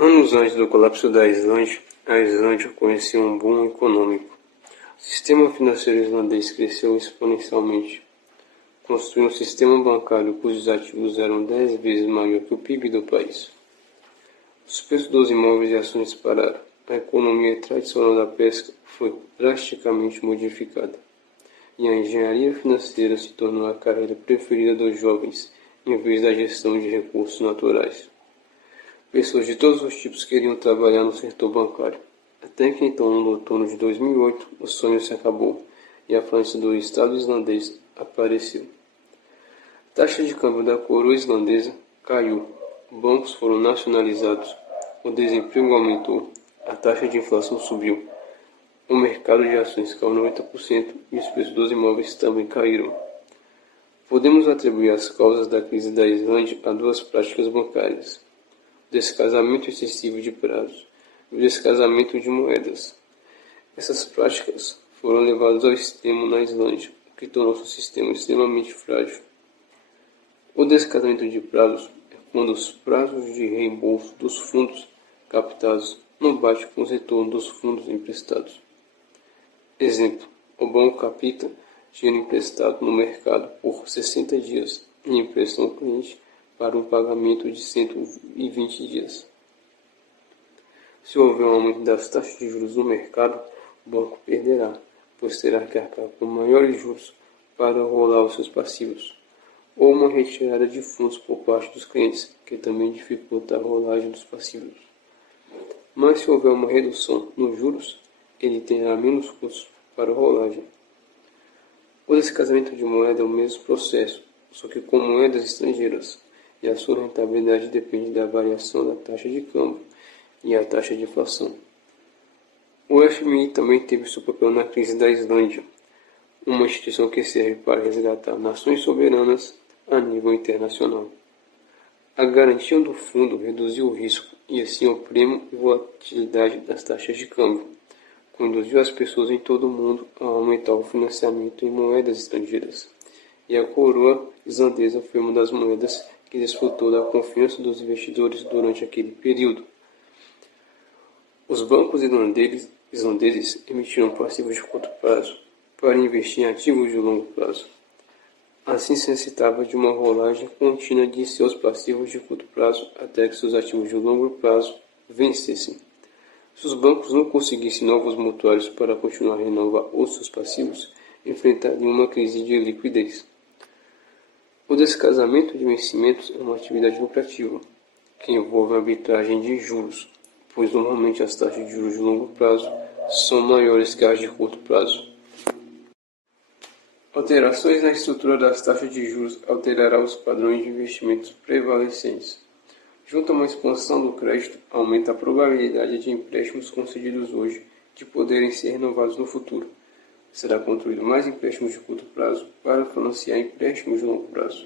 Anos antes do colapso da Islândia, a Islândia conheceu um boom econômico. O sistema financeiro islandês cresceu exponencialmente. Construiu um sistema bancário cujos ativos eram 10 vezes maior que o PIB do país. Os preços dos imóveis e ações dispararam. A economia tradicional da pesca foi drasticamente modificada. E a engenharia financeira se tornou a carreira preferida dos jovens, em vez da gestão de recursos naturais. Pessoas de todos os tipos queriam trabalhar no setor bancário. Até que então, no outono de 2008, o sonho se acabou e a falência do Estado islandês apareceu. A taxa de câmbio da coroa islandesa caiu, bancos foram nacionalizados, o desemprego aumentou, a taxa de inflação subiu, o mercado de ações caiu 90% e os preços dos imóveis também caíram. Podemos atribuir as causas da crise da Islândia a duas práticas bancárias: o descasamento excessivo de prazos e o descasamento de moedas. Essas práticas foram levadas ao extremo na Islândia, o que tornou seu sistema extremamente frágil. O descasamento de prazos é quando os prazos de reembolso dos fundos captados não batem com os retornos dos fundos emprestados. Exemplo: o banco capta dinheiro emprestado no mercado por 60 dias e empresta ao cliente para um pagamento de 120 dias. Se houver um aumento das taxas de juros no mercado, o banco perderá, pois terá que arcar com maiores juros para rolar os seus passivos, ou uma retirada de fundos por parte dos clientes, que também dificulta a rolagem dos passivos. Mas se houver uma redução nos juros, ele terá menos custos para a rolagem. O descasamento de moeda é o mesmo processo, só que com moedas estrangeiras, e a sua rentabilidade depende da variação da taxa de câmbio e a taxa de inflação. O FMI também teve seu papel na crise da Islândia, uma instituição que serve para resgatar nações soberanas a nível internacional. A garantia do fundo reduziu o risco e assim o prêmio e volatilidade das taxas de câmbio, conduziu as pessoas em todo o mundo a aumentar o financiamento em moedas estrangeiras, e a coroa islandesa foi uma das moedas que desfrutou da confiança dos investidores durante aquele período. Os bancos islandeses emitiram passivos de curto prazo para investir em ativos de longo prazo. Assim se necessitava de uma rolagem contínua de seus passivos de curto prazo até que seus ativos de longo prazo vencessem. Se os bancos não conseguissem novos mutuários para continuar a renovar os seus passivos, enfrentariam uma crise de liquidez. O descasamento de vencimentos é uma atividade lucrativa, que envolve a arbitragem de juros, pois normalmente as taxas de juros de longo prazo são maiores que as de curto prazo. Alterações na estrutura das taxas de juros alterará os padrões de investimentos prevalecentes. Junto a uma expansão do crédito, aumenta a probabilidade de empréstimos concedidos hoje de poderem ser renovados no futuro. Será construído mais empréstimos de curto prazo para financiar empréstimos de longo prazo.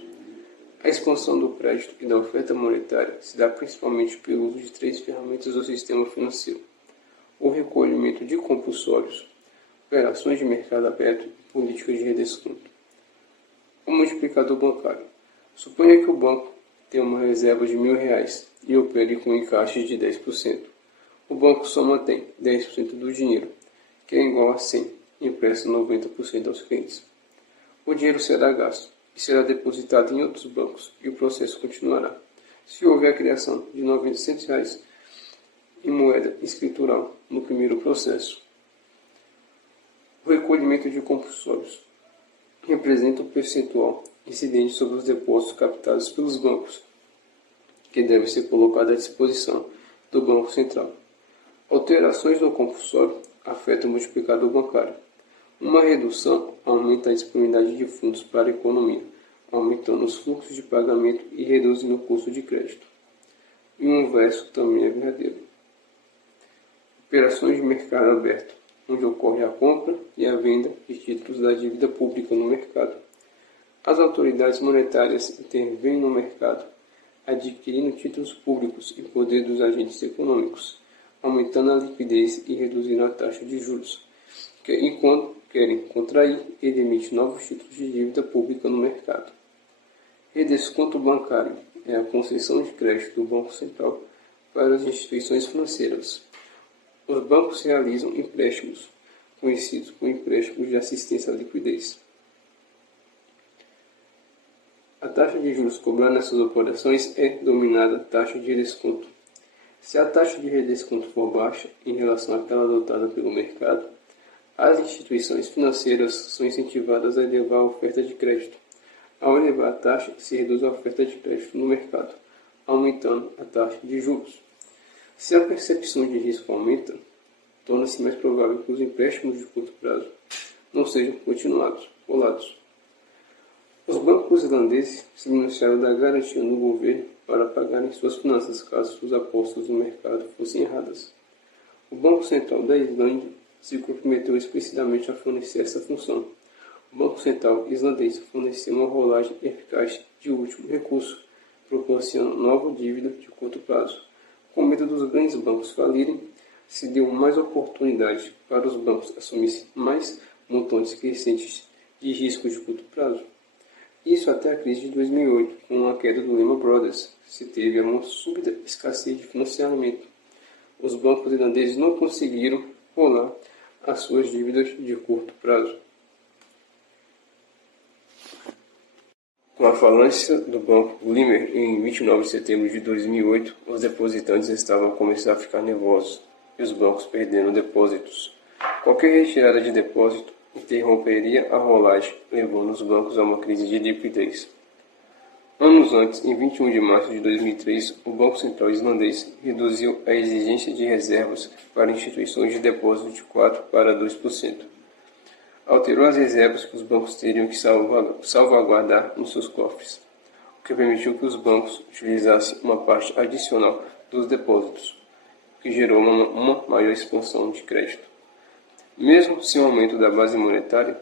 A expansão do crédito e da oferta monetária se dá principalmente pelo uso de três ferramentas do sistema financeiro: o recolhimento de compulsórios, operações de mercado aberto e políticas de redesconto. O multiplicador bancário. Suponha que o banco tem uma reserva de R$1.000 e opere com encaixes de 10%. O banco só mantém 10% do dinheiro, que é igual a 100, e empresta 90% aos clientes. O dinheiro será gasto e será depositado em outros bancos e o processo continuará. Se houver a criação de R$900 em moeda escritural no primeiro processo. O recolhimento de compulsórios representa o percentual incidente sobre os depósitos captados pelos bancos, que deve ser colocado à disposição do Banco Central. Alterações no compulsório afetam o multiplicador bancário. Uma redução aumenta a disponibilidade de fundos para a economia, aumentando os fluxos de pagamento e reduzindo o custo de crédito. E o inverso também é verdadeiro. Operações de mercado aberto, onde ocorre a compra e a venda de títulos da dívida pública no mercado. As autoridades monetárias intervêm no mercado, adquirindo títulos públicos e poder dos agentes econômicos, aumentando a liquidez e reduzindo a taxa de juros. Enquanto querem contrair, ele emite novos títulos de dívida pública no mercado. Redesconto bancário é a concessão de crédito do Banco Central para as instituições financeiras. Os bancos realizam empréstimos, conhecidos como empréstimos de assistência à liquidez. A taxa de juros cobrada nessas operações é denominada taxa de redesconto. Se a taxa de redesconto for baixa em relação àquela adotada pelo mercado, as instituições financeiras são incentivadas a elevar a oferta de crédito. Ao elevar a taxa, se reduz a oferta de crédito no mercado, aumentando a taxa de juros. Se a percepção de risco aumenta, torna-se mais provável que os empréstimos de curto prazo não sejam continuados, rolados. Os bancos irlandeses se beneficiaram da garantia do governo para pagarem suas finanças caso suas apostas no mercado fossem erradas. O Banco Central da Islândia se comprometeu explicitamente a fornecer essa função. O Banco Central islandês forneceu uma rolagem eficaz de último recurso, proporcionando nova dívida de curto prazo. Com medo dos grandes bancos falirem, se deu mais oportunidade para os bancos assumirem mais montantes crescentes de risco de curto prazo. Isso até a crise de 2008, com a queda do Lehman Brothers, se teve uma súbita escassez de financiamento. Os bancos irlandeses não conseguiram rolar as suas dívidas de curto prazo. Com a falência do Banco Glimmer em 29 de setembro de 2008, os depositantes estavam a começar a ficar nervosos e os bancos perderam depósitos. Qualquer retirada de depósito interromperia a rolagem, levando os bancos a uma crise de liquidez. Anos antes, em 21 de março de 2003, o Banco Central islandês reduziu a exigência de reservas para instituições de depósito de 4% para 2%. Alterou as reservas que os bancos teriam que salvaguardar nos seus cofres, o que permitiu que os bancos utilizassem uma parte adicional dos depósitos, o que gerou uma maior expansão de crédito. Mesmo sem o aumento da base monetária,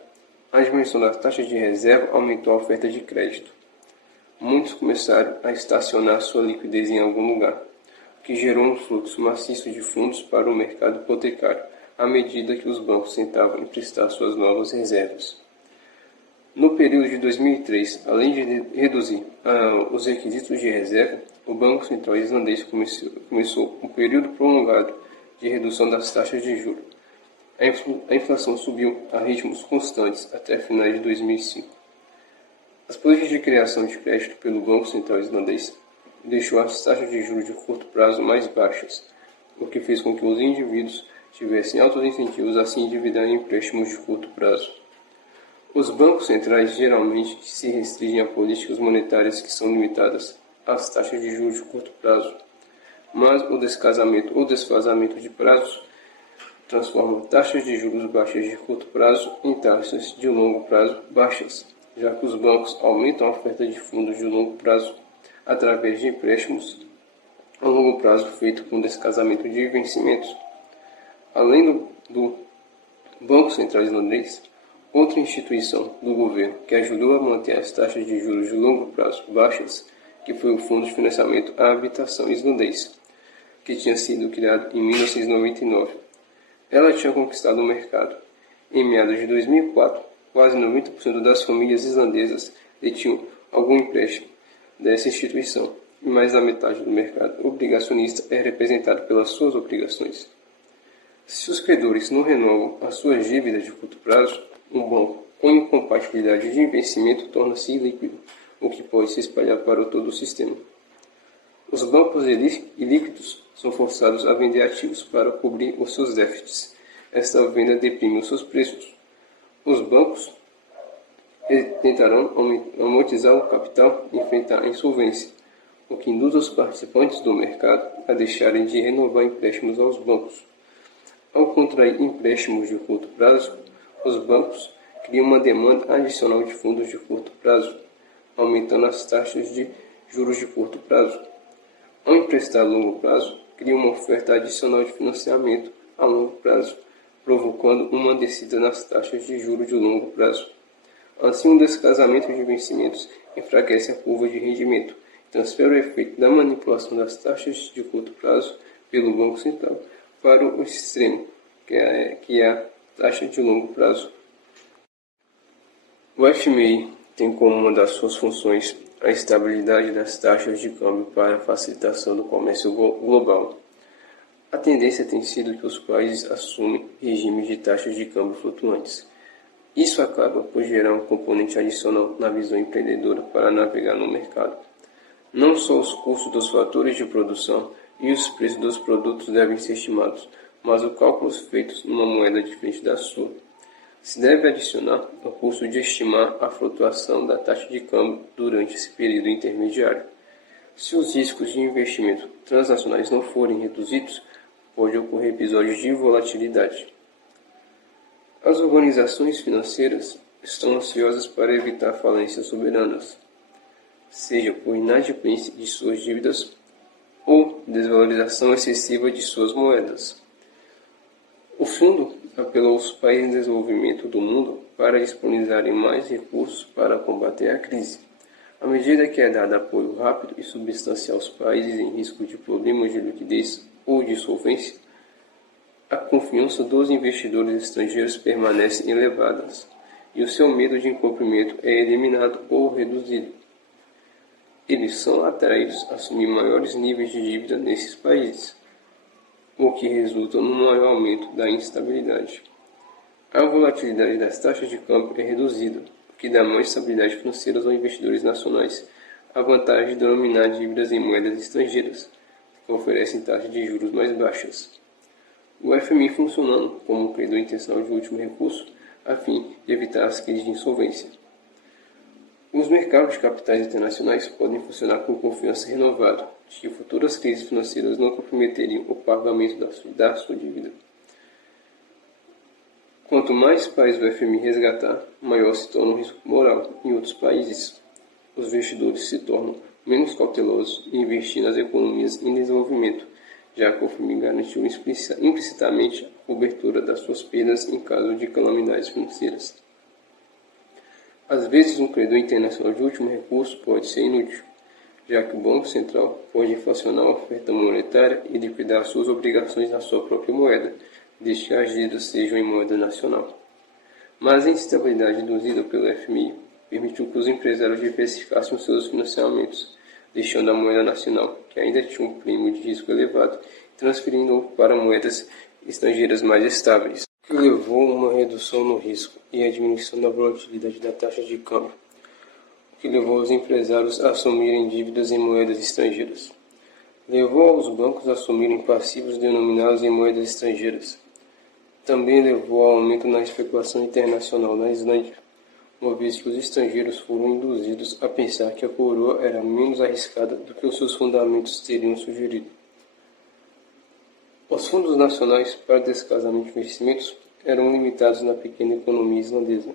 a dimensão das taxas de reserva aumentou a oferta de crédito. Muitos começaram a estacionar sua liquidez em algum lugar, o que gerou um fluxo maciço de fundos para o mercado hipotecário, à medida que os bancos tentavam emprestar suas novas reservas. No período de 2003, além de reduzir os requisitos de reserva, o Banco Central islandês começou um período prolongado de redução das taxas de juros. A inflação subiu a ritmos constantes até finais de 2005. As políticas de criação de crédito pelo Banco Central islandês deixou as taxas de juros de curto prazo mais baixas, o que fez com que os indivíduos tivessem altos incentivos a se endividar em empréstimos de curto prazo. Os bancos centrais geralmente se restringem a políticas monetárias que são limitadas às taxas de juros de curto prazo, mas o descasamento ou desfazamento de prazos transforma taxas de juros baixas de curto prazo em taxas de longo prazo baixas, já que os bancos aumentam a oferta de fundos de longo prazo através de empréstimos a longo prazo feito com descasamento de vencimentos. Além do Banco Central islandês, outra instituição do governo que ajudou a manter as taxas de juros de longo prazo baixas, que foi o Fundo de Financiamento à Habitação islandês, que tinha sido criado em 1999. Ela tinha conquistado o mercado. Em meados de 2004, quase 90% das famílias islandesas detinham algum empréstimo dessa instituição, e mais da metade do mercado obrigacionista é representado pelas suas obrigações. Se os credores não renovam as suas dívidas de curto prazo, um banco com incompatibilidade de vencimento torna-se ilíquido, o que pode se espalhar para todo o sistema. Os bancos ilíquidos são forçados a vender ativos para cobrir os seus déficits. Esta venda deprime os seus preços. Os bancos tentarão amortizar o capital e enfrentar a insolvência, o que induz os participantes do mercado a deixarem de renovar empréstimos aos bancos. Ao contrair empréstimos de curto prazo, os bancos criam uma demanda adicional de fundos de curto prazo, aumentando as taxas de juros de curto prazo. Ao emprestar a longo prazo, criam uma oferta adicional de financiamento a longo prazo, provocando uma descida nas taxas de juros de longo prazo. Assim, um descasamento de vencimentos enfraquece a curva de rendimento, transfere o efeito da manipulação das taxas de curto prazo pelo Banco Central para o extremo, que é a taxa de longo prazo. O FMI tem como uma das suas funções a estabilidade das taxas de câmbio para a facilitação do comércio global. A tendência tem sido que os países assumem regimes de taxas de câmbio flutuantes. Isso acaba por gerar um componente adicional na visão empreendedora para navegar no mercado. Não só os custos dos fatores de produção e os preços dos produtos devem ser estimados, mas os cálculos feitos numa moeda diferente da sua. Se deve adicionar o custo de estimar a flutuação da taxa de câmbio durante esse período intermediário. Se os riscos de investimento transnacionais não forem reduzidos, pode ocorrer episódios de volatilidade. As organizações financeiras estão ansiosas para evitar falências soberanas, seja por inadimplência de suas dívidas ou desvalorização excessiva de suas moedas. O fundo apelou aos países em desenvolvimento do mundo para disponibilizarem mais recursos para combater a crise. À medida que é dado apoio rápido e substancial aos países em risco de problemas de liquidez ou de solvência, a confiança dos investidores estrangeiros permanece elevada e o seu medo de incumprimento é eliminado ou reduzido. Eles são atraídos a assumir maiores níveis de dívida nesses países, o que resulta no maior aumento da instabilidade. A volatilidade das taxas de câmbio é reduzida, o que dá mais estabilidade financeira aos investidores nacionais. A vantagem de denominar dívidas em moedas estrangeiras, que oferecem taxas de juros mais baixas. O FMI funcionando como um credor intencional de último recurso, a fim de evitar as crises de insolvência. Os mercados de capitais internacionais podem funcionar com confiança renovada de que futuras crises financeiras não comprometeriam o pagamento da sua dívida. Quanto mais países o FMI resgatar, maior se torna o risco moral em outros países. Os investidores se tornam menos cautelosos em investir nas economias em desenvolvimento, já que o FMI garantiu implicitamente a cobertura das suas perdas em caso de calamidades financeiras. Às vezes, um credor internacional de último recurso pode ser inútil, já que o Banco Central pode inflacionar a oferta monetária e liquidar suas obrigações na sua própria moeda, desde que as dívidas sejam em moeda nacional. Mas a instabilidade induzida pelo FMI permitiu que os empresários diversificassem os seus financiamentos, deixando a moeda nacional, que ainda tinha um prêmio de risco elevado, transferindo-o para moedas estrangeiras mais estáveis, o que levou a uma redução no risco e a diminuição da volatilidade da taxa de câmbio, o que levou os empresários a assumirem dívidas em moedas estrangeiras. Levou aos bancos a assumirem passivos denominados em moedas estrangeiras. Também levou ao aumento na especulação internacional na Islândia, uma vez que os estrangeiros foram induzidos a pensar que a coroa era menos arriscada do que os seus fundamentos teriam sugerido. Os fundos nacionais para descasamento de investimentos eram limitados na pequena economia islandesa.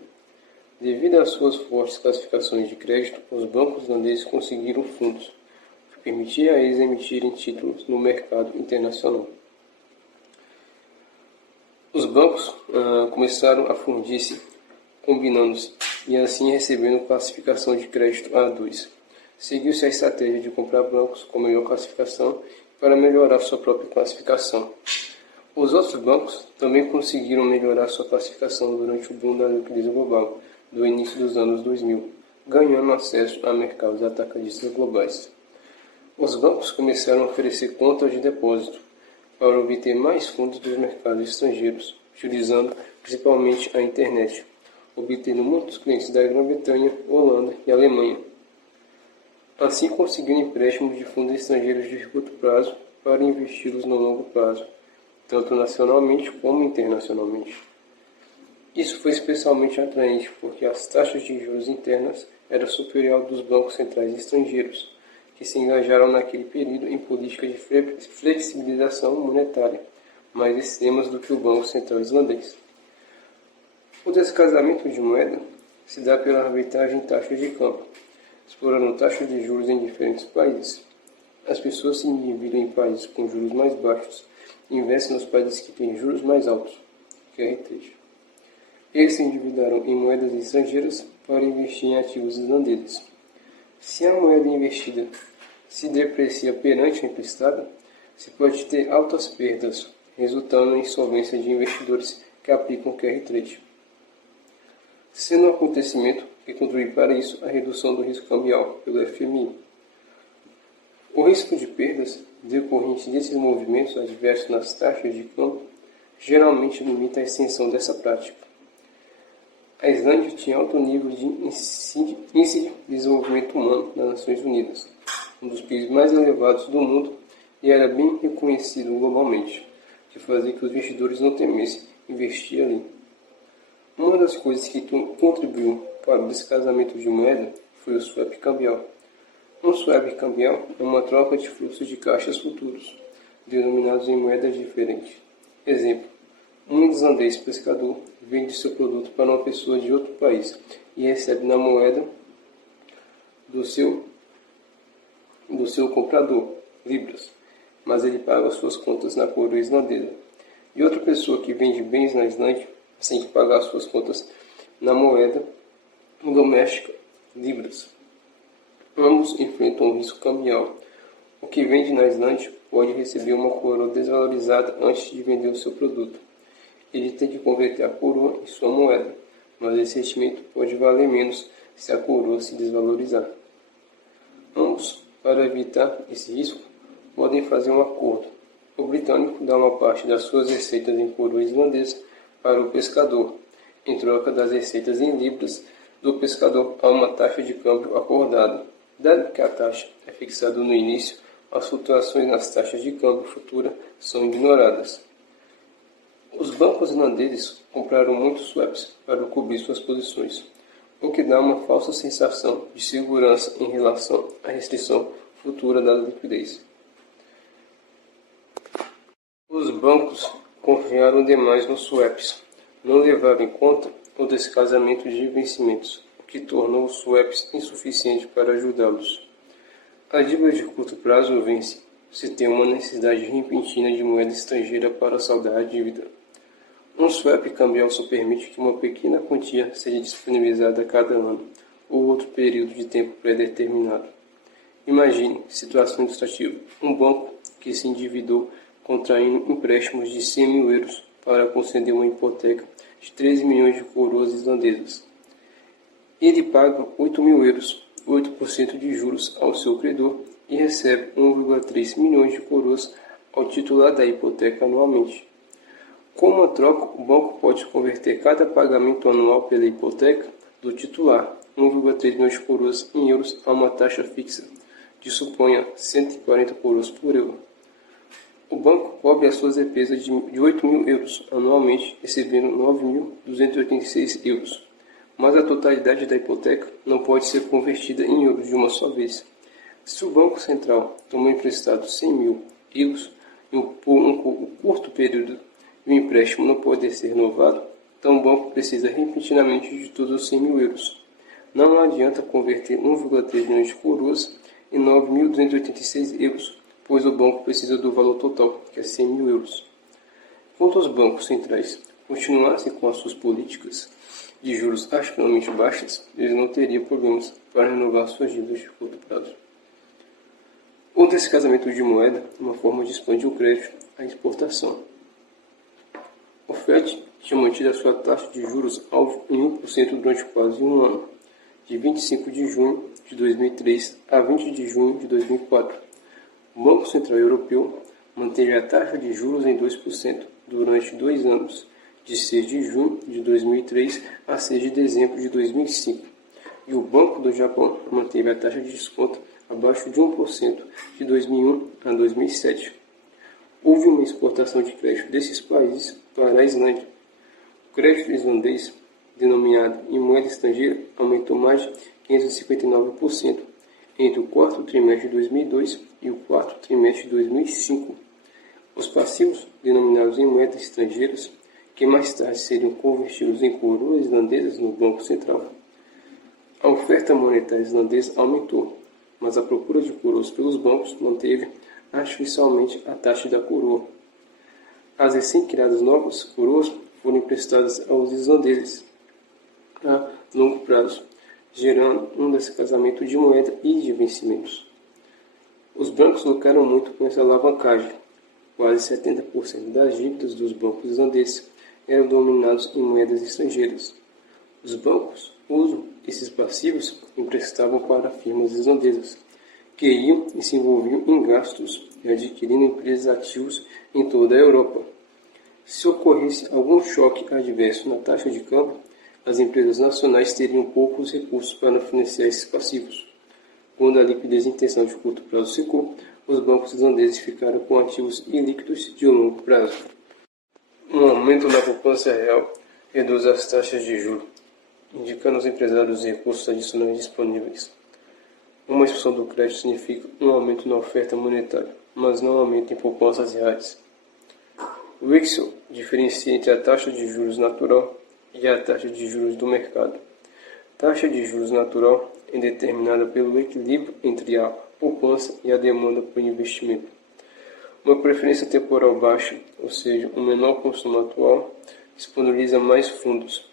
Devido às suas fortes classificações de crédito, os bancos islandeses conseguiram fundos, o que permitia a eles emitirem títulos no mercado internacional. Os bancos começaram a fundir-se, combinando-se e assim recebendo classificação de crédito A2. Seguiu-se a estratégia de comprar bancos com melhor classificação para melhorar sua própria classificação. Os outros bancos também conseguiram melhorar sua classificação durante o boom da liquidez global do início dos anos 2000, ganhando acesso a mercados atacadistas globais. Os bancos começaram a oferecer contas de depósito para obter mais fundos dos mercados estrangeiros, utilizando principalmente a internet, obtendo muitos clientes da Grã-Bretanha, Holanda e Alemanha. Assim conseguiram empréstimos de fundos estrangeiros de curto prazo para investi-los no longo prazo, tanto nacionalmente como internacionalmente. Isso foi especialmente atraente porque as taxas de juros internas eram superiores ao dos bancos centrais estrangeiros, que se engajaram naquele período em políticas de flexibilização monetária, mais extremas do que o Banco Central islandês. O descasamento de moeda se dá pela arbitragem em taxas de câmbio, explorando taxas de juros em diferentes países. As pessoas se endividam em países com juros mais baixos e investem nos países que têm juros mais altos, QR3. Eles se endividaram em moedas estrangeiras para investir em ativos islandeses. Se a moeda investida se deprecia perante a emprestada, se pode ter altas perdas, resultando em insolvência de investidores que aplicam QR3. Sendo um acontecimento e contribui para isso a redução do risco cambial pelo FMI. O risco de perdas decorrentes desses movimentos adversos nas taxas de câmbio geralmente limita a extensão dessa prática. A Islândia tinha alto nível de índice de desenvolvimento humano nas Nações Unidas, um dos PIBs mais elevados do mundo, e era bem reconhecido globalmente, que fazia que os investidores não temessem investir ali. Uma das coisas que contribuiu para o descasamento de moeda foi o swap cambial. Um swap cambial é uma troca de fluxos de caixas futuros, denominados em moedas diferentes. Exemplo: um islandês pescador vende seu produto para uma pessoa de outro país e recebe na moeda do seu comprador, libras, mas ele paga suas contas na coroa islandesa. E outra pessoa que vende bens na Islândia tem que pagar suas contas na moeda doméstica, libras. Ambos enfrentam um risco cambial. O que vende na Islândia pode receber uma coroa desvalorizada antes de vender o seu produto. Ele tem que converter a coroa em sua moeda, mas esse investimento pode valer menos se a coroa se desvalorizar. Ambos, para evitar esse risco, podem fazer um acordo. O britânico dá uma parte das suas receitas em coroa islandesa para o pescador, em troca das receitas em libras do pescador a uma taxa de câmbio acordada. Dado que a taxa é fixada no início, as flutuações nas taxas de câmbio futura são ignoradas. Os bancos islandeses compraram muitos swaps para cobrir suas posições, o que dá uma falsa sensação de segurança em relação à restrição futura da liquidez. Os bancos confiaram demais nos swaps, não levaram em conta o descasamento de vencimentos, o que tornou os swaps insuficientes para ajudá-los. A dívida de curto prazo vence se tem uma necessidade repentina de moeda estrangeira para saldar a dívida. Um swap cambial só permite que uma pequena quantia seja disponibilizada a cada ano ou outro período de tempo pré-determinado. Imagine situação ilustrativa: um banco que se endividou contraindo empréstimos de 100 mil euros para conceder uma hipoteca de 13 milhões de coroas islandesas. Ele paga 8 mil euros, 8% de juros ao seu credor e recebe 1,3 milhões de coroas ao titular da hipoteca anualmente. Com uma troca, o banco pode converter cada pagamento anual pela hipoteca do titular, 1,3 milhões de coroas em euros, a uma taxa fixa de, suponha, 140 coroas por euro. O banco cobre as suas despesas de 8 mil euros anualmente, recebendo 9.286 euros. Mas a totalidade da hipoteca não pode ser convertida em euros de uma só vez. Se o Banco Central tomou emprestado 100 mil euros por um curto período e o empréstimo não pode ser renovado, então o banco precisa repentinamente de todos os 100 mil euros. Não adianta converter 1,3 milhões de coroas em 9.286 euros, pois o banco precisa do valor total, que é 100 mil euros. Enquanto os bancos centrais continuassem com as suas políticas de juros astronomicamente baixas, eles não teriam problemas para renovar suas dívidas de curto prazo. O descasamento de moeda é uma forma de expandir o crédito à exportação. O FED tinha mantido a sua taxa de juros alvo em 1% durante quase um ano, de 25 de junho de 2003 a 20 de junho de 2004. O Banco Central Europeu manteve a taxa de juros em 2% durante 2 anos, de 6 de junho de 2003 a 6 de dezembro de 2005. E o Banco do Japão manteve a taxa de desconto abaixo de 1% de 2001 a 2007. Houve uma exportação de crédito desses países para a Islândia. O crédito islandês, denominado em moeda estrangeira, aumentou mais de 559% entre o quarto trimestre de 2002 e o quarto trimestre de 2005. Os passivos, denominados em moedas estrangeiras, que mais tarde seriam convertidos em coroas islandesas no Banco Central. A oferta monetária islandesa aumentou, mas a procura de coroas pelos bancos manteve artificialmente a taxa da coroa. As recém-criadas novas coroas foram emprestadas aos islandeses a longo prazo, gerando um descasamento de moeda e de vencimentos. Os bancos lucraram muito com essa alavancagem. Quase 70% das dívidas dos bancos islandeses eram dominados em moedas estrangeiras. Os bancos usam esses passivos e emprestavam para firmas islandesas, que iam e se envolviam em gastos e adquirindo empresas ativos em toda a Europa. Se ocorresse algum choque adverso na taxa de câmbio, as empresas nacionais teriam poucos recursos para financiar esses passivos. Quando a liquidez em intenção de curto prazo secou, os bancos islandeses ficaram com ativos ilíquidos de longo prazo. Um aumento da poupança real reduz as taxas de juros, indicando aos empresários os recursos adicionais disponíveis. Uma expansão do crédito significa um aumento na oferta monetária, mas não um aumento em poupanças reais. Wixel diferencia entre a taxa de juros natural e a taxa de juros do mercado. Taxa de juros natural é determinada pelo equilíbrio entre a poupança e a demanda por investimento. Uma preferência temporal baixa, ou seja, um menor consumo atual, disponibiliza mais fundos,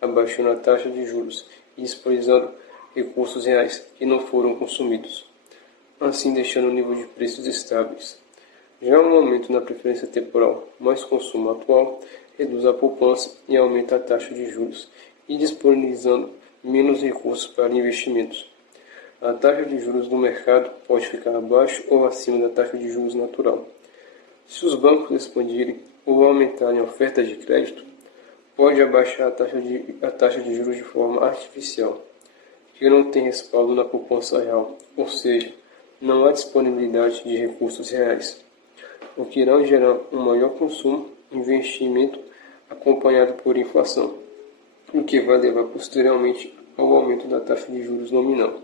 abaixando a taxa de juros e disponibilizando recursos reais que não foram consumidos, assim deixando o nível de preços estáveis. Já um aumento na preferência temporal mais consumo atual reduz a poupança e aumenta a taxa de juros e disponibilizando menos recursos para investimentos. A taxa de juros do mercado pode ficar abaixo ou acima da taxa de juros natural. Se os bancos expandirem ou aumentarem a oferta de crédito, pode abaixar a taxa de juros de forma artificial, que não tem respaldo na poupança real, ou seja, não há disponibilidade de recursos reais, o que irá gerar um maior consumo e investimento acompanhado por inflação, o que vai levar posteriormente ao aumento da taxa de juros nominal.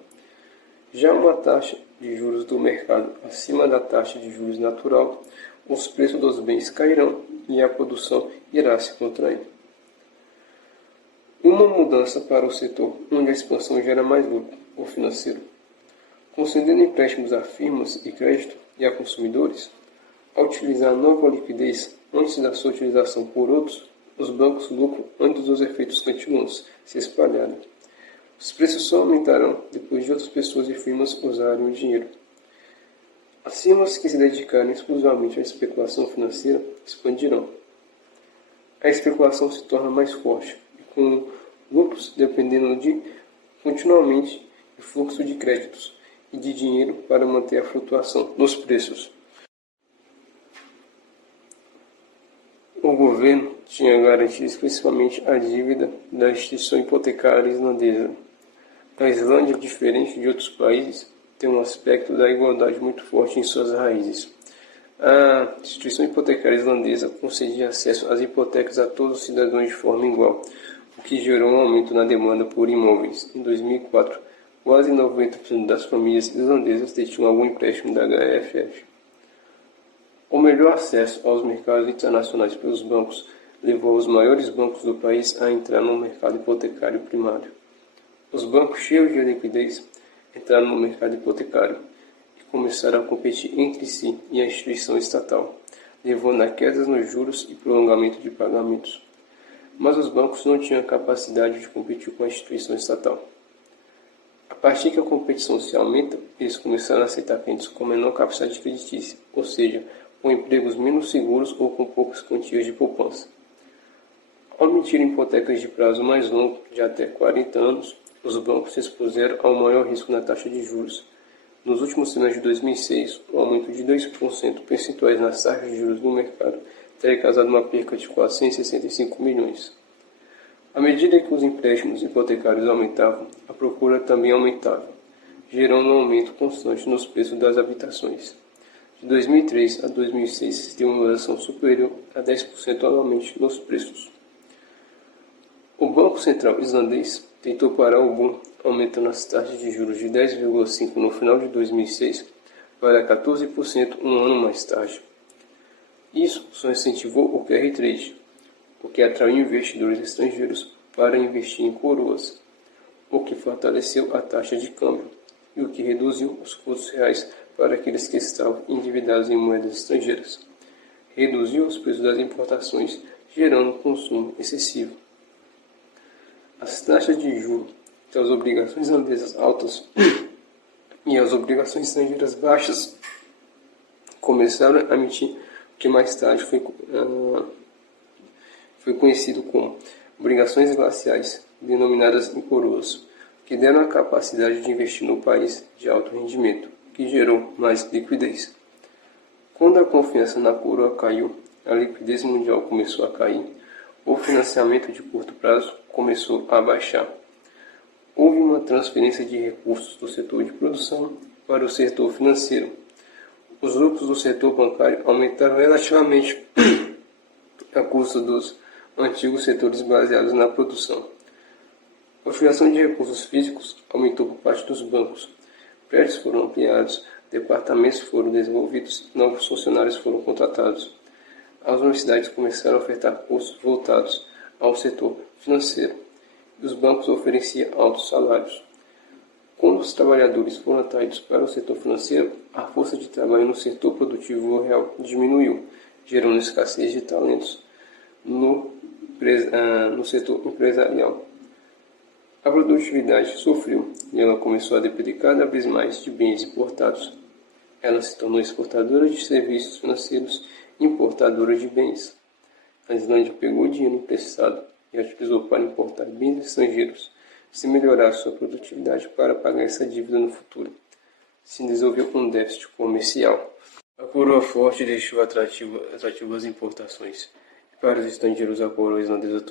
Já uma taxa de juros do mercado acima da taxa de juros natural, os preços dos bens cairão e a produção irá se contrair. Uma mudança para o setor onde a expansão gera mais lucro, o financeiro. Concedendo empréstimos a firmas e crédito e a consumidores, ao utilizar nova liquidez antes da sua utilização por outros, os bancos lucram antes dos efeitos continuos se espalharem. Os preços só aumentarão depois de outras pessoas e firmas usarem o dinheiro. As firmas que se dedicarem exclusivamente à especulação financeira expandirão. A especulação se torna mais forte, com lucros dependendo continuamente de fluxo de créditos e de dinheiro para manter a flutuação dos preços. O governo tinha garantido exclusivamente a dívida da instituição hipotecária islandesa. A Islândia, diferente de outros países, tem um aspecto da igualdade muito forte em suas raízes. A instituição hipotecária islandesa concedia acesso às hipotecas a todos os cidadãos de forma igual, o que gerou um aumento na demanda por imóveis. Em 2004, quase 90% das famílias islandesas detinham algum empréstimo da HFF. O melhor acesso aos mercados internacionais pelos bancos levou os maiores bancos do país a entrar no mercado hipotecário primário. Os bancos cheios de liquidez entraram no mercado hipotecário e começaram a competir entre si e a instituição estatal, levando a quedas nos juros e prolongamento de pagamentos. Mas os bancos não tinham a capacidade de competir com a instituição estatal. A partir que a competição se aumenta, eles começaram a aceitar clientes com menor capacidade creditícia, ou seja, com empregos menos seguros ou com poucas quantias de poupança. Ao emitir hipotecas de prazo mais longo, de até 40 anos, os bancos se expuseram ao maior risco na taxa de juros. Nos últimos semestres de 2006, um aumento de 2% percentuais nas taxas de juros do mercado teria causado uma perca de 465 milhões. À medida que os empréstimos hipotecários aumentavam, a procura também aumentava, gerando um aumento constante nos preços das habitações. De 2003 a 2006, se teve uma variação superior a 10% anualmente nos preços. O Banco Central islandês tentou parar o boom, aumentando as taxas de juros de 10,5% no final de 2006 para 14% um ano mais tarde. Isso só incentivou o carry trade, o que atraiu investidores estrangeiros para investir em coroas, o que fortaleceu a taxa de câmbio e o que reduziu os custos reais para aqueles que estavam endividados em moedas estrangeiras. Reduziu os preços das importações, gerando consumo excessivo. As taxas de juros das obrigações islandesas altas e as obrigações estrangeiras baixas começaram a emitir o que mais tarde foi conhecido como obrigações glaciais, denominadas em coroas, que deram a capacidade de investir no país de alto rendimento, que gerou mais liquidez. Quando a confiança na coroa caiu, a liquidez mundial começou a cair, o financiamento de curto prazo começou a baixar. Houve uma transferência de recursos do setor de produção para o setor financeiro. Os lucros do setor bancário aumentaram relativamente a custa dos antigos setores baseados na produção. A utilização de recursos físicos aumentou por parte dos bancos. Prédios foram ampliados, departamentos foram desenvolvidos, novos funcionários foram contratados. As universidades começaram a ofertar cursos voltados ao setor financeiro e os bancos ofereciam altos salários. Quando os trabalhadores foram atraídos para o setor financeiro, a força de trabalho no setor produtivo real diminuiu, gerando escassez de talentos no setor empresarial. A produtividade sofreu e ela começou a depender cada vez mais de bens importados. Ela se tornou exportadora de serviços financeiros e importadora de bens. A Islândia pegou o dinheiro emprestado e a utilizou para importar bens estrangeiros, sem melhorar sua produtividade para pagar essa dívida no futuro. Se desenvolveu um déficit comercial. A coroa forte deixou atrativas as importações. Para os estrangeiros, a coroa islandesa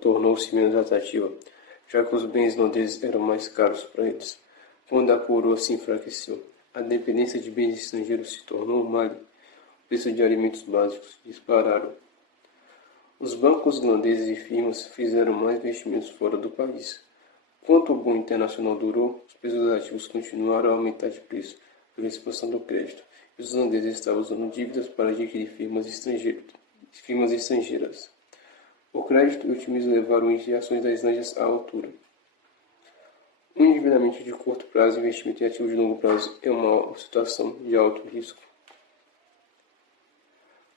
tornou-se menos atrativa, já que os bens islandeses eram mais caros para eles. Quando a coroa se enfraqueceu, a dependência de bens estrangeiros se tornou um malho. O preço de alimentos básicos dispararam. Os bancos islandeses e firmas fizeram mais investimentos fora do país. Enquanto o boom internacional durou, os preços dos ativos continuaram a aumentar de preço pela expansão do crédito, e os islandeses estavam usando dívidas para adquirir firmas estrangeiras. O crédito e o otimismo levaram as ações da Islândia à altura. O endividamento de curto prazo e investimento em ativos de longo prazo é uma situação de alto risco.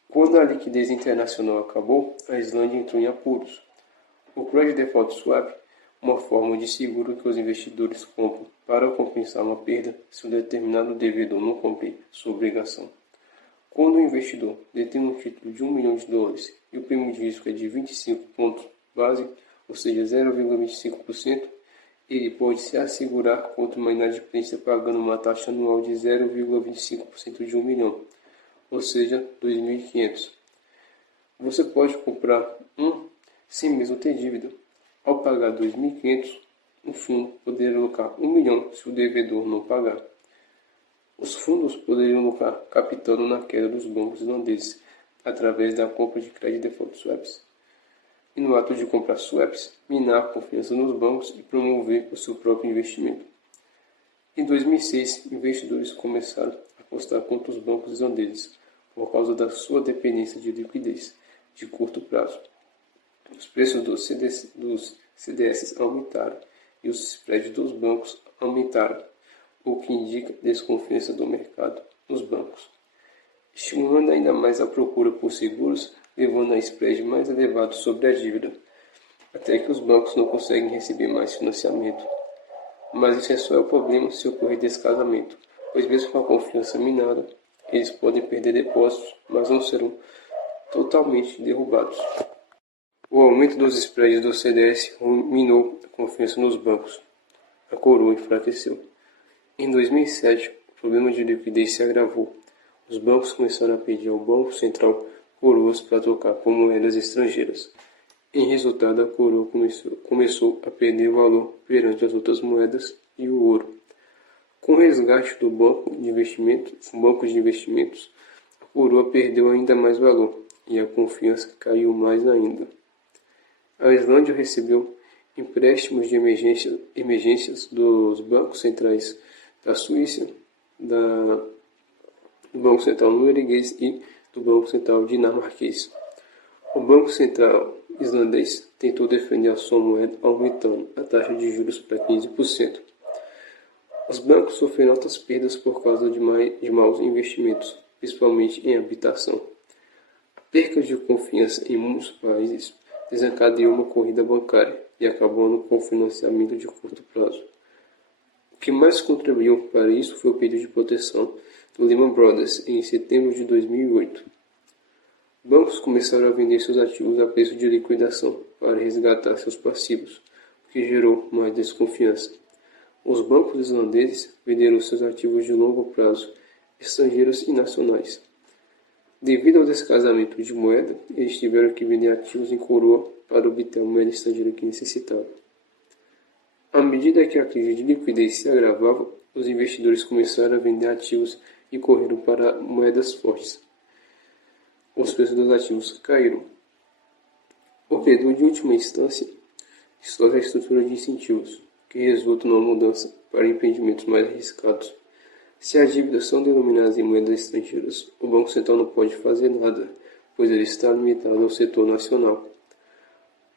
Quando a liquidez internacional acabou, a Islândia entrou em apuros. O Credit Default Swap, uma forma de seguro que os investidores compram para compensar uma perda se um determinado devedor não cumprir sua obrigação. Quando o investidor detém um título de $1 milhão e o prêmio de risco é de 25 pontos base, ou seja, 0,25%, ele pode se assegurar contra uma inadimplência pagando uma taxa anual de 0,25% de $1 milhão, ou seja, 2.500. Você pode comprar sem mesmo ter dívida. Ao pagar 2.500, o fundo poderá alocar $1 milhão se o devedor não pagar. Os fundos poderiam alocar capitando na queda dos bancos islandeses através da compra de Credit Default Swaps. E no ato de comprar swaps, minar a confiança nos bancos e promover o seu próprio investimento. Em 2006, investidores começaram a apostar contra os bancos islandeses por causa da sua dependência de liquidez de curto prazo. Os preços dos CDS aumentaram e os spreads dos bancos aumentaram, o que indica desconfiança do mercado nos bancos, estimulando ainda mais a procura por seguros, levando a spread mais elevado sobre a dívida, até que os bancos não conseguem receber mais financiamento. Mas isso é só o problema se ocorrer descasamento, pois mesmo com a confiança minada, eles podem perder depósitos, mas não serão totalmente derrubados. O aumento dos spreads do CDS minou a confiança nos bancos. A coroa enfraqueceu. Em 2007, o problema de liquidez se agravou. Os bancos começaram a pedir ao Banco Central coroas para trocar por moedas estrangeiras. Em resultado, a coroa começou a perder valor perante as outras moedas e o ouro. Com o resgate do bancos de investimentos, a coroa perdeu ainda mais valor e a confiança caiu mais ainda. A Islândia recebeu empréstimos de emergências dos bancos centrais da Suíça, do Banco Central norueguês e do Banco Central dinamarquês. O Banco Central islandês tentou defender a sua moeda aumentando a taxa de juros para 15%. Os bancos sofreram altas perdas por causa de maus investimentos, principalmente em habitação. A perca de confiança em muitos países desencadeou uma corrida bancária e acabando com o financiamento de curto prazo. O que mais contribuiu para isso foi o pedido de proteção do Lehman Brothers em setembro de 2008. Bancos começaram a vender seus ativos a preço de liquidação para resgatar seus passivos, o que gerou mais desconfiança. Os bancos islandeses venderam seus ativos de longo prazo, estrangeiros e nacionais. Devido ao descasamento de moeda, eles tiveram que vender ativos em coroa para obter a moeda estrangeira que necessitavam. À medida que a crise de liquidez se agravava, os investidores começaram a vender ativos e correram para moedas fortes. Os preços dos ativos caíram. O credor de última instância distorce a estrutura de incentivos, que resulta numa mudança para empreendimentos mais arriscados. Se as dívidas são denominadas em moedas estrangeiras, o Banco Central não pode fazer nada, pois ele está limitado ao setor nacional.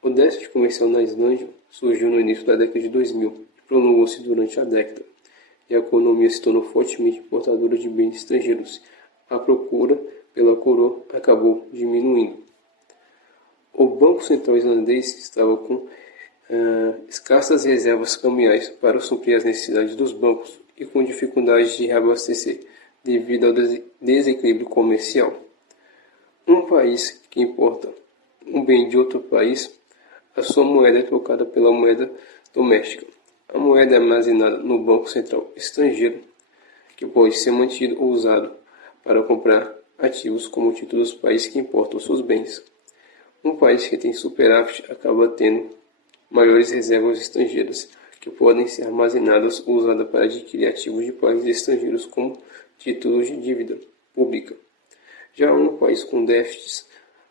O déficit comercial na Islândia surgiu no início da década de 2000 e prolongou-se durante a década, e a economia se tornou fortemente importadora de bens estrangeiros. A procura pela coroa acabou diminuindo. O Banco Central islandês estava com escassas reservas cambiais para suprir as necessidades dos bancos e com dificuldades de reabastecer devido ao desequilíbrio comercial. Um país que importa um bem de outro país, a sua moeda é trocada pela moeda doméstica. A moeda é armazenada no Banco Central estrangeiro, que pode ser mantido ou usado para comprar ativos como título dos países que importam seus bens. Um país que tem superávit acaba tendo maiores reservas estrangeiras, que podem ser armazenadas ou usadas para adquirir ativos de países estrangeiros como títulos de dívida pública. Já um país com déficits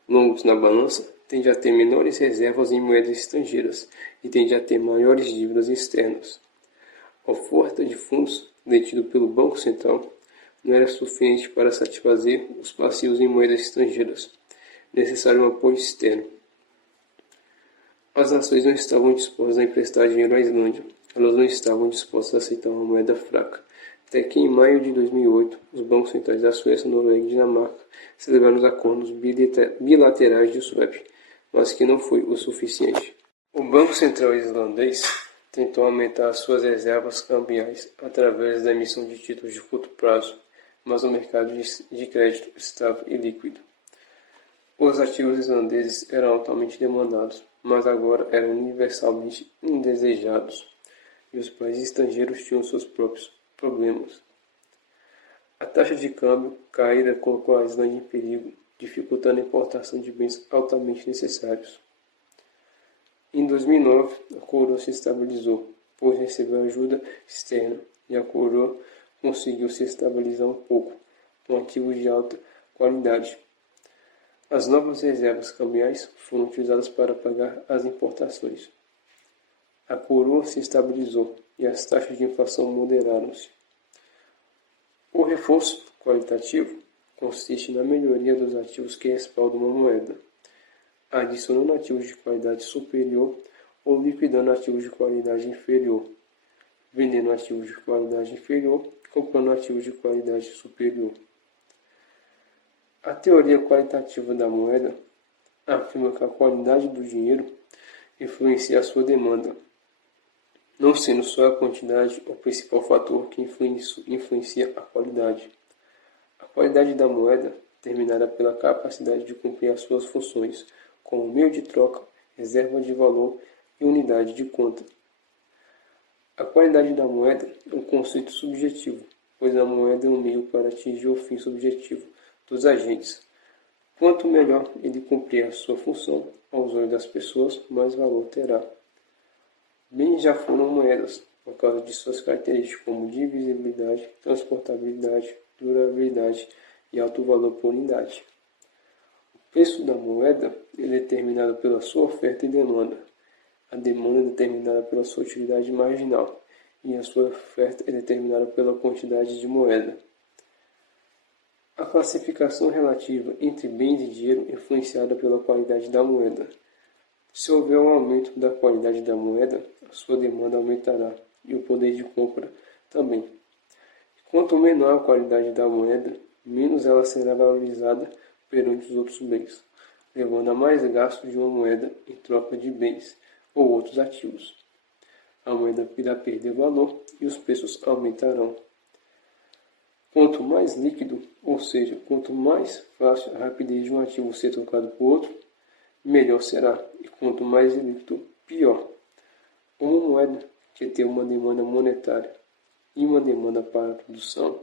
longos na balança tende a ter menores reservas em moedas estrangeiras e tende a ter maiores dívidas externas. A oferta de fundos detida pelo Banco Central não era suficiente para satisfazer os passivos em moedas estrangeiras. Necessário um apoio externo. As nações não estavam dispostas a emprestar dinheiro à Islândia. Elas não estavam dispostas a aceitar uma moeda fraca. Até que em maio de 2008, os bancos centrais da Suécia, Noruega e Dinamarca celebraram os acordos bilaterais de swap, mas que não foi o suficiente. O Banco Central islandês tentou aumentar as suas reservas cambiais através da emissão de títulos de curto prazo, mas o mercado de crédito estava ilíquido. Os ativos islandeses eram altamente demandados, mas agora eram universalmente indesejados, e os países estrangeiros tinham seus próprios problemas. A taxa de câmbio caída colocou a Islândia em perigo, dificultando a importação de bens altamente necessários. Em 2009, a coroa se estabilizou, pois recebeu ajuda externa, e a coroa conseguiu se estabilizar um pouco, com ativos de alta qualidade. As novas reservas cambiais foram utilizadas para pagar as importações. A coroa se estabilizou e as taxas de inflação moderaram-se. O reforço qualitativo consiste na melhoria dos ativos que respaldam uma moeda, adicionando ativos de qualidade superior ou liquidando ativos de qualidade inferior, vendendo ativos de qualidade inferior e comprando ativos de qualidade superior. A teoria qualitativa da moeda afirma que a qualidade do dinheiro influencia a sua demanda, não sendo só a quantidade o principal fator que influencia a qualidade. A qualidade da moeda é determinada pela capacidade de cumprir as suas funções, como meio de troca, reserva de valor e unidade de conta. A qualidade da moeda é um conceito subjetivo, pois a moeda é um meio para atingir o fim subjetivo dos agentes. Quanto melhor ele cumprir a sua função aos olhos das pessoas, mais valor terá. Bens já foram moedas por causa de suas características como divisibilidade, transportabilidade, durabilidade e alto valor por unidade. O preço da moeda é determinado pela sua oferta e demanda. A demanda é determinada pela sua utilidade marginal e a sua oferta é determinada pela quantidade de moeda. A classificação relativa entre bens e dinheiro é influenciada pela qualidade da moeda. Se houver um aumento da qualidade da moeda, a sua demanda aumentará e o poder de compra também. Quanto menor a qualidade da moeda, menos ela será valorizada perante os outros bens, levando a mais gasto de uma moeda em troca de bens ou outros ativos. A moeda irá perder valor e os preços aumentarão. Quanto mais líquido, ou seja, quanto mais fácil a rapidez de um ativo ser trocado por outro, melhor será. E quanto mais líquido, pior. Uma moeda que tem uma demanda monetária e uma demanda para a produção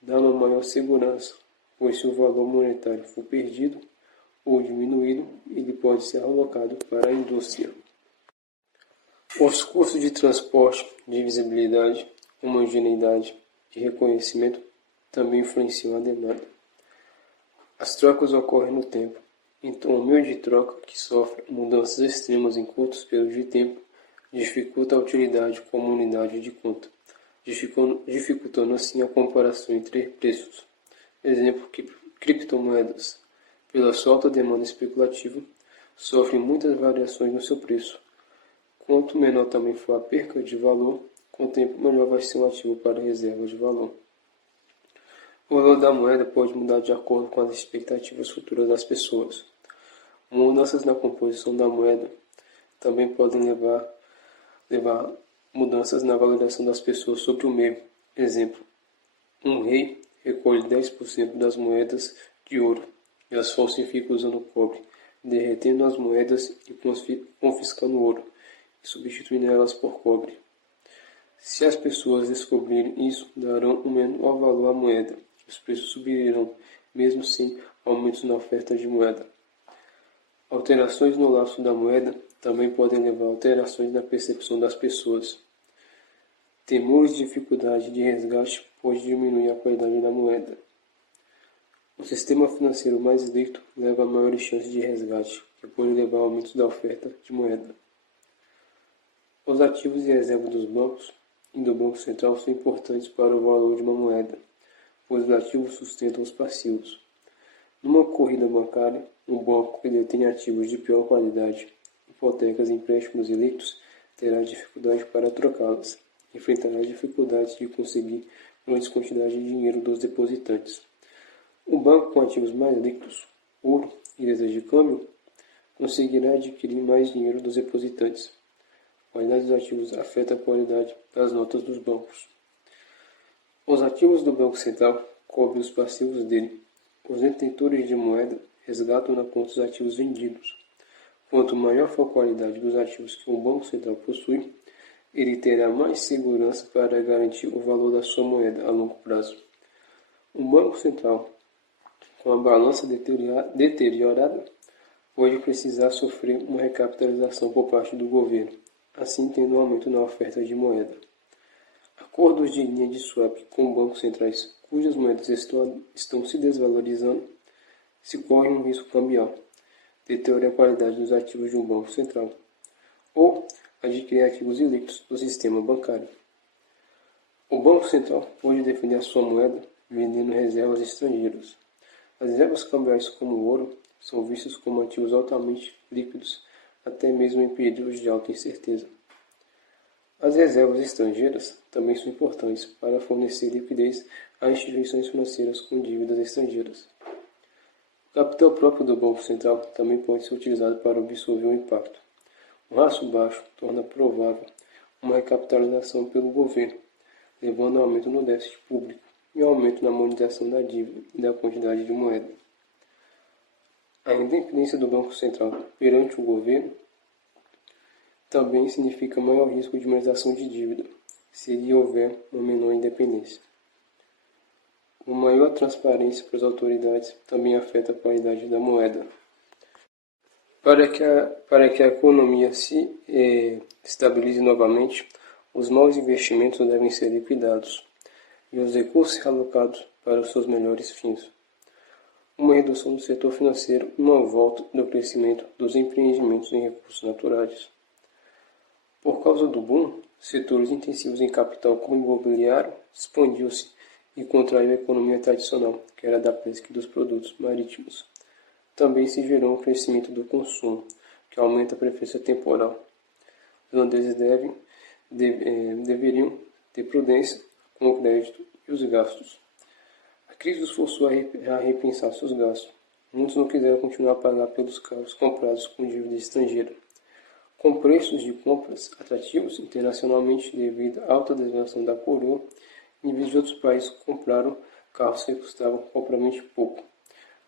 dá uma maior segurança, pois se o valor monetário for perdido ou diminuído, ele pode ser alocado para a indústria. Os custos de transporte, de visibilidade, homogeneidade e reconhecimento também influenciam a demanda. As trocas ocorrem no tempo, então o meio de troca que sofre mudanças extremas em curtos períodos de tempo dificulta a utilidade como unidade de conta, dificultando assim a comparação entre preços. Exemplo, criptomoedas, pela sua alta demanda especulativa, sofrem muitas variações no seu preço. Quanto menor também for a perca de valor, com o tempo melhor vai ser um ativo para reserva de valor. O valor da moeda pode mudar de acordo com as expectativas futuras das pessoas. Mudanças na composição da moeda também podem levar mudanças na valorização das pessoas sobre o meio. Exemplo, um rei recolhe 10% das moedas de ouro e as falsifica usando cobre, derretendo as moedas e confiscando o ouro, e substituindo elas por cobre. Se as pessoas descobrirem isso, darão um menor valor à moeda. Os preços subirão, mesmo sem aumentos na oferta de moeda. Alterações no laço da moeda também podem levar a alterações na percepção das pessoas. Temores e dificuldade de resgate pode diminuir a qualidade da moeda. Um sistema financeiro mais líquido leva a maiores chances de resgate, que pode levar a aumentos da oferta de moeda. Os ativos e reservas dos bancos e do Banco Central são importantes para o valor de uma moeda, pois os ativos sustentam os passivos. Numa corrida bancária, um banco que detém ativos de pior qualidade, hipotecas, empréstimos ilícitos, terá dificuldade para trocá-las, enfrentará dificuldades de conseguir grandes quantidades de dinheiro dos depositantes. O banco com ativos mais líquidos, ouro e letras de câmbio, conseguirá adquirir mais dinheiro dos depositantes. A qualidade dos ativos afeta a qualidade das notas dos bancos. Os ativos do Banco Central cobrem os passivos dele. Os detentores de moeda resgatam na conta os ativos vendidos. Quanto maior for a qualidade dos ativos que o Banco Central possui, ele terá mais segurança para garantir o valor da sua moeda a longo prazo. Um Banco Central com a balança deteriorada pode precisar sofrer uma recapitalização por parte do governo, assim tendo um aumento na oferta de moeda. Acordos de linha de swap com bancos centrais cujas moedas estão se desvalorizando se corre um risco cambial, deteriora a qualidade dos ativos de um banco central, ou adquirir ativos ilíquidos do sistema bancário. O Banco Central pode defender a sua moeda vendendo reservas estrangeiras. As reservas cambiais como o ouro são vistas como ativos altamente líquidos, até mesmo em períodos de alta incerteza. As reservas estrangeiras também são importantes para fornecer liquidez a instituições financeiras com dívidas estrangeiras. O capital próprio do Banco Central também pode ser utilizado para absorver o impacto. Um rastro baixo torna provável uma recapitalização pelo governo, levando a aumento no déficit público e ao aumento na monetização da dívida e da quantidade de moeda. A independência do Banco Central perante o governo também significa maior risco de monetização de dívida, se houver uma menor independência. Uma maior transparência para as autoridades também afeta a qualidade da moeda. Para que a economia se estabilize novamente, os maus investimentos devem ser liquidados e os recursos realocados para os seus melhores fins. Uma redução do setor financeiro e uma volta do crescimento dos empreendimentos em recursos naturais. Por causa do boom, setores intensivos em capital como imobiliário expandiu-se e contraiu a economia tradicional, que era da pesca e dos produtos marítimos. Também se gerou um crescimento do consumo, que aumenta a preferência temporal. Os holandeses deveriam ter prudência com o crédito e os gastos. A crise os forçou a repensar seus gastos. Muitos não quiseram continuar a pagar pelos carros comprados com dívida estrangeira. Com preços de compras atrativos internacionalmente devido à alta desvalorização da coroa, níveis de outros países compraram carros que custavam propriamente pouco.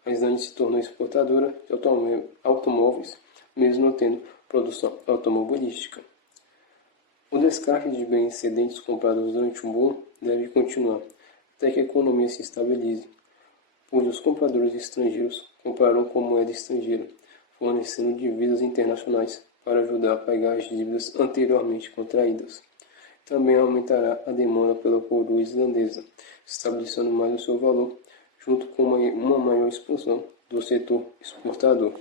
A Islândia se tornou exportadora de automóveis, mesmo não tendo produção automobilística. O descarte de bens excedentes comprados durante um boom deve continuar até que a economia se estabilize, pois os compradores estrangeiros comprarão com moeda estrangeira, fornecendo dívidas internacionais para ajudar a pagar as dívidas anteriormente contraídas. Também aumentará a demanda pela coroa islandesa, estabilizando mais o seu valor, junto com uma maior expansão do setor exportador.